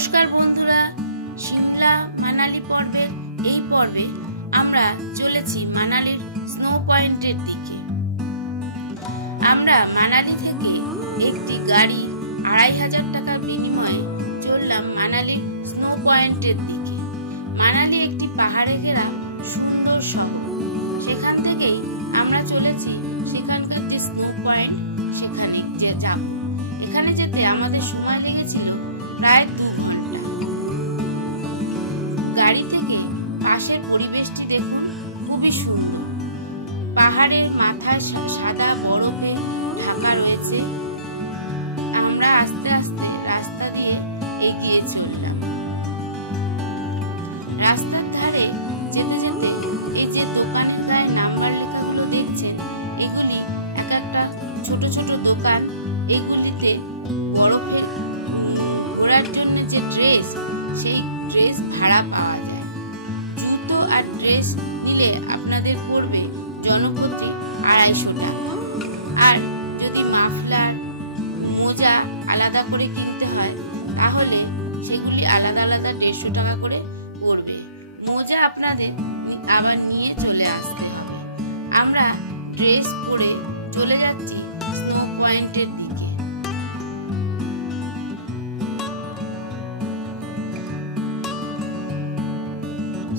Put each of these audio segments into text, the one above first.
নমস্কার বন্ধুরা, সিমলা মানালি পর্বের এই পর্বে আমরা চলেছি মানালির স্নো পয়েন্টের দিকে। আমরা মানালি থেকে একটি গাড়ি 2500 টাকার বিনিময়ে চললাম মানালির স্নো পয়েন্টের দিকে। মানালি একটি পাহাড়ে ঘেরা সুন্দর শহর, সেখান থেকেই আমরা চলেছি সেখানকার যে স্নো পয়েন্ট সেখানে যাব। এখানে যেতে আমাদের সময় লেগেছিল প্রায় 2 ঘন্টা। গাড়ি থেকে পাশের পরিবেশটি দেখুন, খুবই সুন্দর। পাহাড়ের মাথায় সাদা বরফে ঢাকা রয়েছে। আমরা আস্তে আস্তে রাস্তা দিয়ে এগিয়ে চললাম। রাস্তার ধারে যেতে যেতে এই যে দোকানের গায়ে নাম্বার লেখাগুলো দেখছেন, এগুলি এক একটা ছোট ছোট দোকান। এগুলিতে বরফের ঘোরার জন্য যে ড্রেস, সেই ড্রেস ভাড়া পাওয়া যায়। জুতো আর ড্রেস নিলে আপনাদের পড়বে জনপ্রতি 250 টাকা। আর যদি মাফলার মোজা আলাদা করে কিনতে হয় তাহলে সেগুলি আলাদা আলাদা 150 টাকা করে পড়বে। মোজা আপনাদের আবার নিয়ে চলে আসতে হবে। আমরা ড্রেস পরে চলে যাচ্ছি স্নো পয়েন্টের দিকে।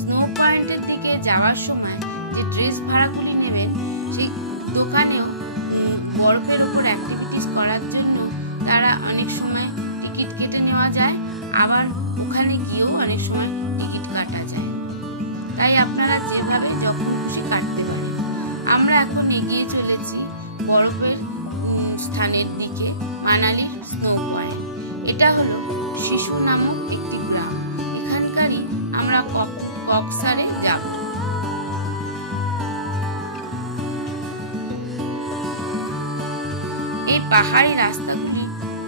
স্নো পয়েন্টের দিকে যাওয়ার সময় যে ড্রেস ভাড়াগুলি নেবেন, সেই দোকানেও বরফের উপর অ্যাক্টিভিটিস করার জন্য তারা অনেক সময় টিকিট কেটে নেওয়া যায়, আবার ওখানে গিয়েও অনেক সময় টিকিট কাটা যায়। তাই আপনারা যেভাবে যখন খুশি কাটতে পারেন। আমরা এখন এগিয়ে চলেছি বরফের স্থানের দিকে, মানালির স্নো পয়েন্ট। এটা হলো শিশু নামক একটি গ্রাম। এখানকারই আমরা কক্সারে যাব। এই পাহাড়ি রাস্তাগুলি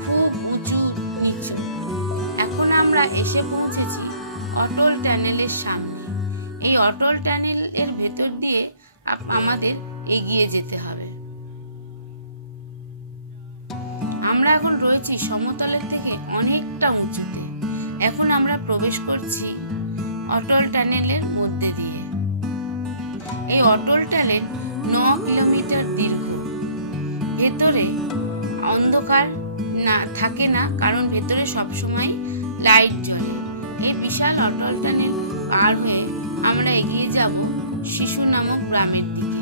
খুব উঁচু নিচু। এখন আমরা এসে পৌঁছেছি অটল টানেলের সামনে। এই অটল টানেলের ভেতর দিয়ে আমাদের এগিয়ে যেতে হবে। আমরা এখন রয়েছি সমতলের থেকে অনেকটা উঁচুতে। এখন আমরা প্রবেশ করছি অটল টানেলের মধ্যে দিয়ে। এই অটল টানেল 9 কিলোমিটার দীর্ঘ। ভেতরে অন্ধকার থাকে না, কারণ ভেতরে সবসময় লাইট জ্বলে। এই বিশাল অটল টানেল পার হয়ে আমরা এগিয়ে যাব শিশু নামক গ্রামের দিকে।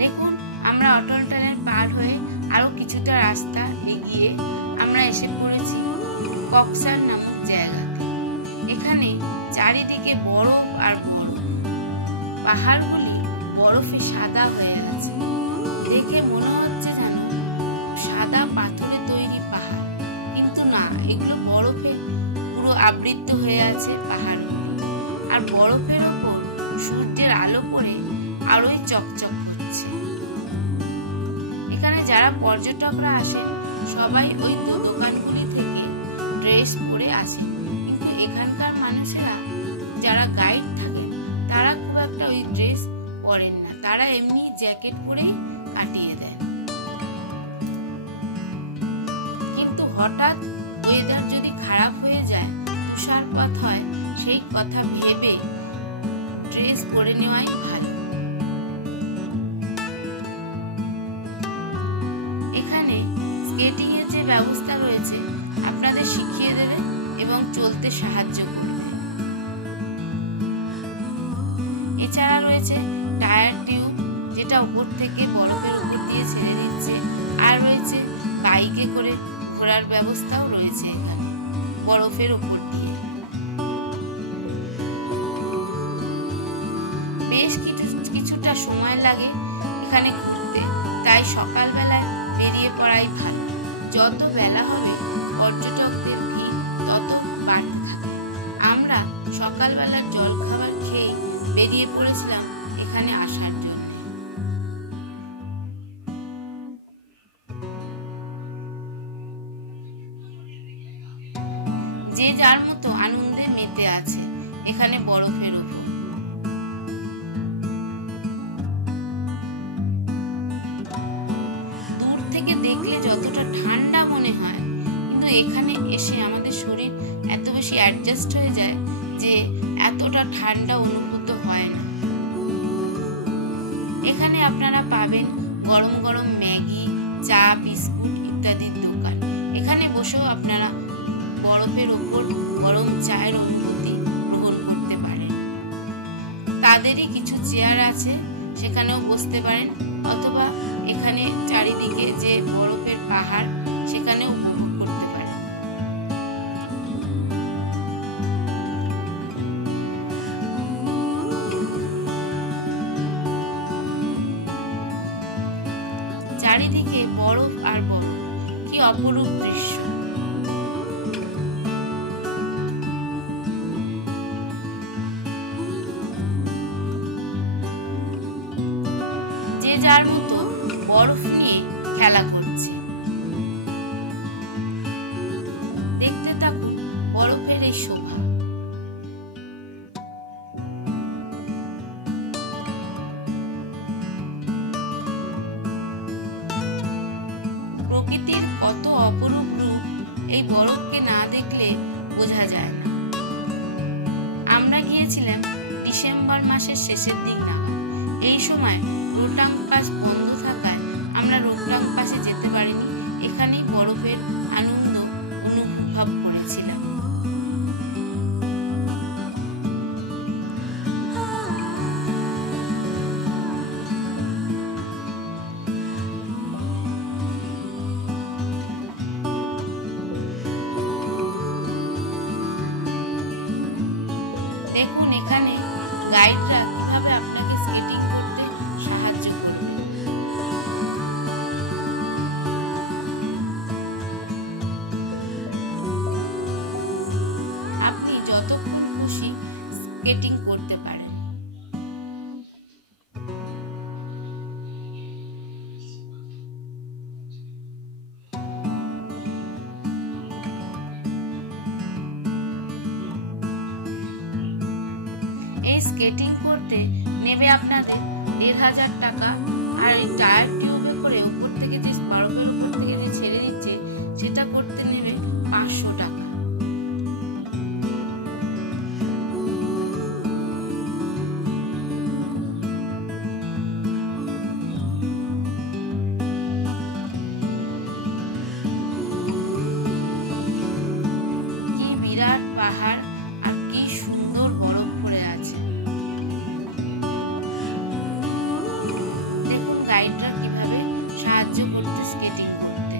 দেখুন, আমরা অটল টানেল পার হয়ে আরো কিছুটা রাস্তা এগিয়ে আমরা এসে পড়েছি কক্সার নামক জায়গাতে। এখানে চারিদিকে বরফ আর বরফ। পাহাড়গুলি বরফে সাদা হয়ে আছে। দেখে মনে হচ্ছে যেন সাদা পাথরে তৈরি পাহাড়, কিন্তু না, এগুলো বরফে পুরো আবৃত হয়ে আছে পাহাড়গুলো। আর বরফের ওপর সূর্যের আলো পড়ে আরোই চকচক করছে। এখানে যারা পর্যটকরা আসেন সবাই ওই দোকানগুলি থেকে ড্রেস পরে আসেন, কিন্তু এখানকার মানুষেরা যারা গাইড থাকেন তারা খুব একটা ওই ড্রেস পরেন না। তারা এমনি জ্যাকেট পরেই কাটিয়ে দেন। কিন্তু হঠাৎ ওয়েদার যদি খারাপ হয়ে যায়, তুষারপাত হয়, সেই কথা ভেবে ড্রেস পরে নেওয়াই ভালো। এখানে স্কেটিং এর যে ব্যবস্থা রয়েছে আপনাদের শিখিয়ে দেবে এবং চলতে সাহায্য করবে। এছাড়া রয়েছে টায়ার টিউব, যেটা উপর থেকে বরফের উপর দিয়ে ছেড়ে দিচ্ছে। আর রয়েছে বাইকে করে ঘোরার ব্যবস্থাও রয়েছে এখানে বরফের উপর দিয়ে। বেশ কিছুটা সময় লাগে এখানে ঘুরতে, তাই সকালবেলায় বেরিয়ে পড়াই ভালো। যত বেলা হবে পর্যটকদের ভিড় তত বাড়তে থাকে। আমরা সকালবেলার জলখাবার খেয়ে বেরিয়ে পড়েছিলাম এখানে আসার জন্য। যে যার মতো আনন্দে মেতে আছে এখানে বরফের উপর। দেখলে যতটা ঠান্ডা মনে হয়, কিন্তু এখানে এসে আমাদের শরীর এত বেশি অ্যাডজাস্ট হয়ে যায় যে এতটা ঠান্ডা অনুভূত হয় না। এখানে আপনারা পাবেন গরম গরম ম্যাগি, চা, বিস্কুট ইত্যাদির দোকান। এখানে বসেও আপনারা বরফের ওপর গরম চায়ের অনুভূতি গ্রহণ করতে পারেন। তাদেরই কিছু চেয়ার আছে, সেখানেও বসতে পারেন, অথবা এখানে চারিদিকে যে বরফের পাহাড় সেখানেও উপভোগ করতে পারেন। চারিদিকে বরফ আর বরফ, কি অপরূপ দৃশ্য। যে যার মতো বরফ নিয়ে খেলা করছে। দেখতে থাকুন বরফের এই শোভা। প্রকৃতির কত অপরূপ রূপ এই বরফকে না দেখলে বোঝা যায় না। আমরা গিয়েছিলাম ডিসেম্বর মাসের শেষের দিক নাগাদ। এই সময় রোহতাং পাস বন্ধ থাকায় আমরা রোহতাং পাসে যেতে পারিনি। এখানেই বরফের আনন্দ অনুভব করেছিলাম। দেখুন এখানে গাইডরা কিভাবে আপনাকে স্কেটিং করতে সাহায্য করবে। আপনি যতক্ষণ খুশি স্কেটিং করতে পারেন। এই স্কেটিং করতে নেবে আপনাদের ১,৫০০ টাকা, আর এই টায়ার টিউবে করে উপর থেকে যে বরফের উপর থেকে যে ছেড়ে দিচ্ছে সেটা করতে নেবে ৫০০ টাকা। কি বিরাট পাহাড় আর কি সুন্দর বরফ পড়ে আছে। দেখুন গাইডরা কিভাবে সাহায্য করতে স্কেটিং করতে।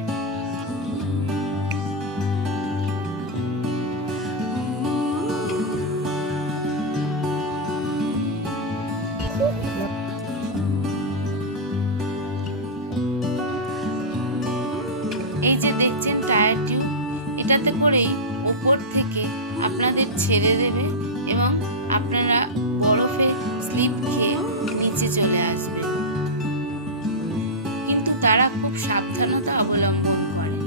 এই যে দেখছেন টায়ার টিউব, এটাতে করেই উপর থেকে আপনাদের ছেড়ে দেবে এবং আপনারা বরফে স্লিপ খেয়ে নিচে চলে আসবেন। কিন্তু তারা খুব সাবধানতা অবলম্বন করে।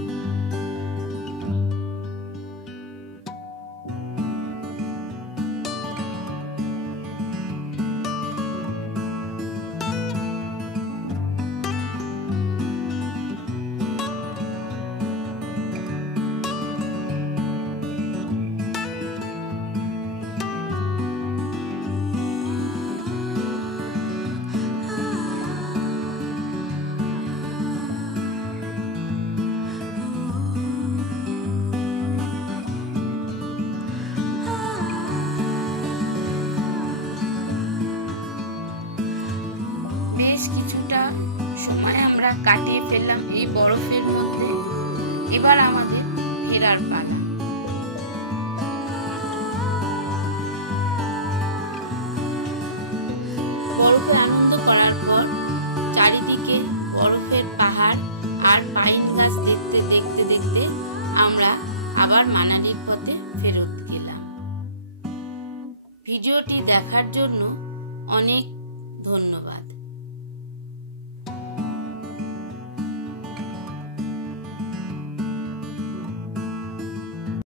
বেশ কিছুটা সময় আমরা কাটিয়ে ফেললাম এই বরফের মধ্যে। এবার আমাদের ফেরার পালা। বরফে আনন্দ করার পর চারিদিকে বরফের পাহাড় আর পাইন গাছ দেখতে দেখতে দেখতে আমরা আবার মানালির পথে ফেরত গেলাম। ভিডিওটি দেখার জন্য অনেক ধন্যবাদ।